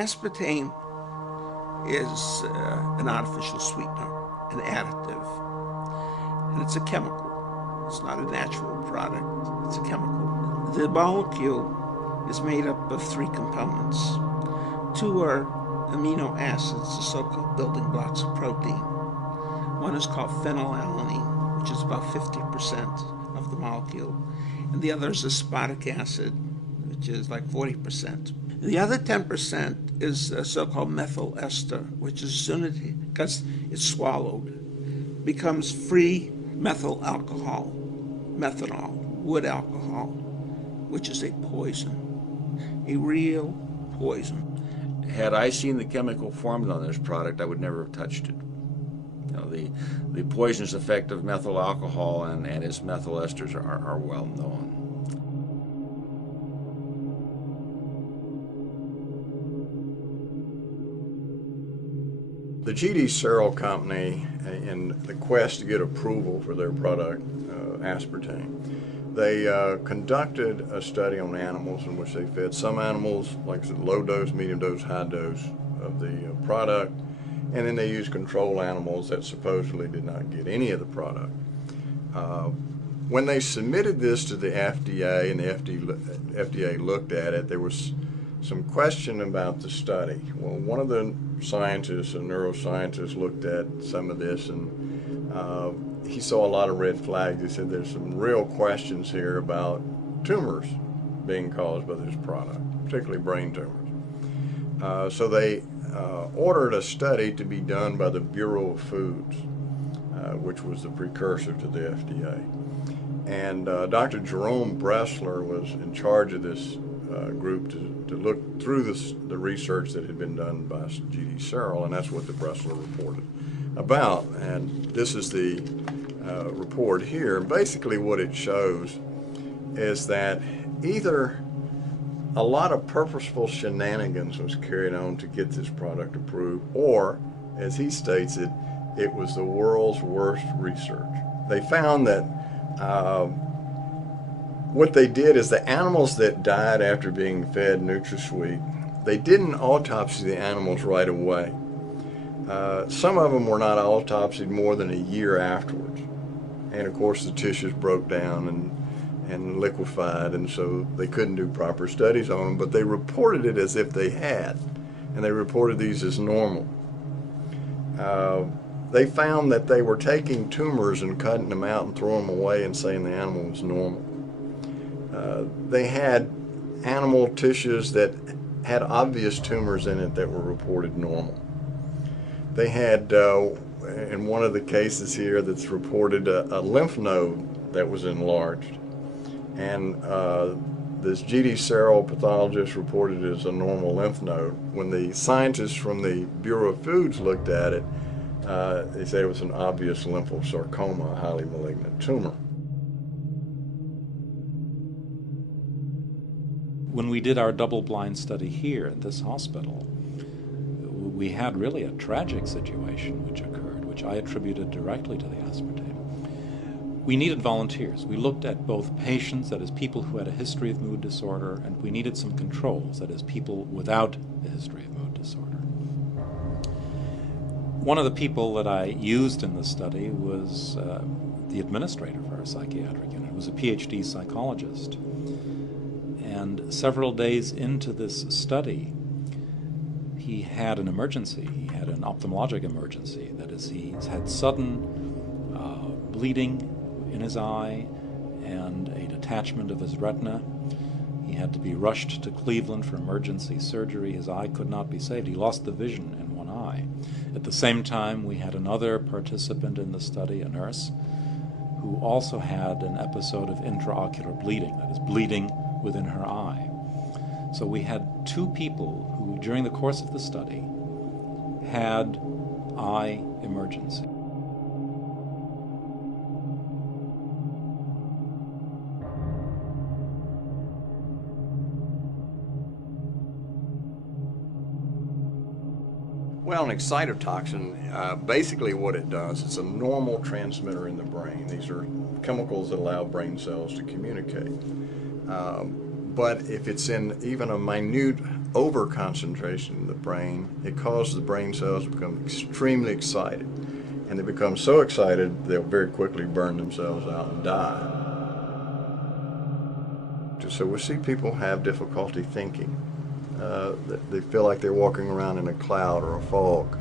aspartame is an artificial sweetener, an additive, and it's a chemical. It's not a natural product, it's a chemical. The molecule is made up of three components. Two are amino acids, the so-called building blocks of protein. One is called phenylalanine, which is about 50% of the molecule, and the other is aspartic acid, which is like 40%. The other 10% is a so-called methyl ester, which as soon as because it's swallowed, becomes free methyl alcohol, methanol, wood alcohol, which is a poison, a real poison. Had I seen the chemical formed on this product, I would never have touched it. You know, the poisonous effect of methyl alcohol and its methyl esters are well known. The G.D. Searle Company, in the quest to get approval for their product, aspartame, they conducted a study on animals in which they fed some animals, like I said, low dose, medium dose, high dose of the product, and then they used control animals that supposedly did not get any of the product. When they submitted this to the FDA and the FDA looked at it, there was some question about the study. Well, one of the scientists, a neuroscientist, looked at some of this, and he saw a lot of red flags. He said there's some real questions here about tumors being caused by this product, particularly brain tumors. So they ordered a study to be done by the Bureau of Foods, which was the precursor to the FDA. And Dr. Jerome Bressler was in charge of this group to look through the research that had been done by G.D. Searle, and that's what the Bressler reported about. And this is the report here. Basically what it shows is that either a lot of purposeful shenanigans was carried on to get this product approved, or, as he states it, it was the world's worst research. They found that what they did is the animals that died after being fed NutraSweet, they didn't autopsy the animals right away. Some of them were not autopsied more than a year afterwards. And of course the tissues broke down and liquefied, and so they couldn't do proper studies on them, but they reported it as if they had, and they reported these as normal. They found that they were taking tumors and cutting them out and throwing them away and saying the animal was normal. They had animal tissues that had obvious tumors in it that were reported normal. They had, in one of the cases here that's reported, a lymph node that was enlarged. And this G.D. Searle pathologist reported it as a normal lymph node. When the scientists from the Bureau of Foods looked at it, they said it was an obvious lymphosarcoma, a highly malignant tumor. When we did our double-blind study here at this hospital, we had really a tragic situation which occurred, which I attributed directly to the aspartame. We needed volunteers. We looked at both patients, that is people who had a history of mood disorder, and we needed some controls, that is people without a history of mood disorder. One of the people that I used in the study was the administrator for our psychiatric unit. He was a PhD psychologist. And several days into this study, he had an emergency. He had an ophthalmologic emergency. That is, he had sudden bleeding in his eye and a detachment of his retina. He had to be rushed to Cleveland for emergency surgery. His eye could not be saved. He lost the vision in one eye. At the same time, we had another participant in the study, a nurse, who also had an episode of intraocular bleeding, that is, bleeding within her eye. So we had two people who, during the course of the study, had eye emergency. Well, an excitotoxin, basically what it does, it's a normal transmitter in the brain. These are chemicals that allow brain cells to communicate. But if it's in even a minute over-concentration in the brain, it causes the brain cells to become extremely excited. And they become so excited, they'll very quickly burn themselves out and die. So we see people have difficulty thinking. They feel like they're walking around in a cloud or a fog.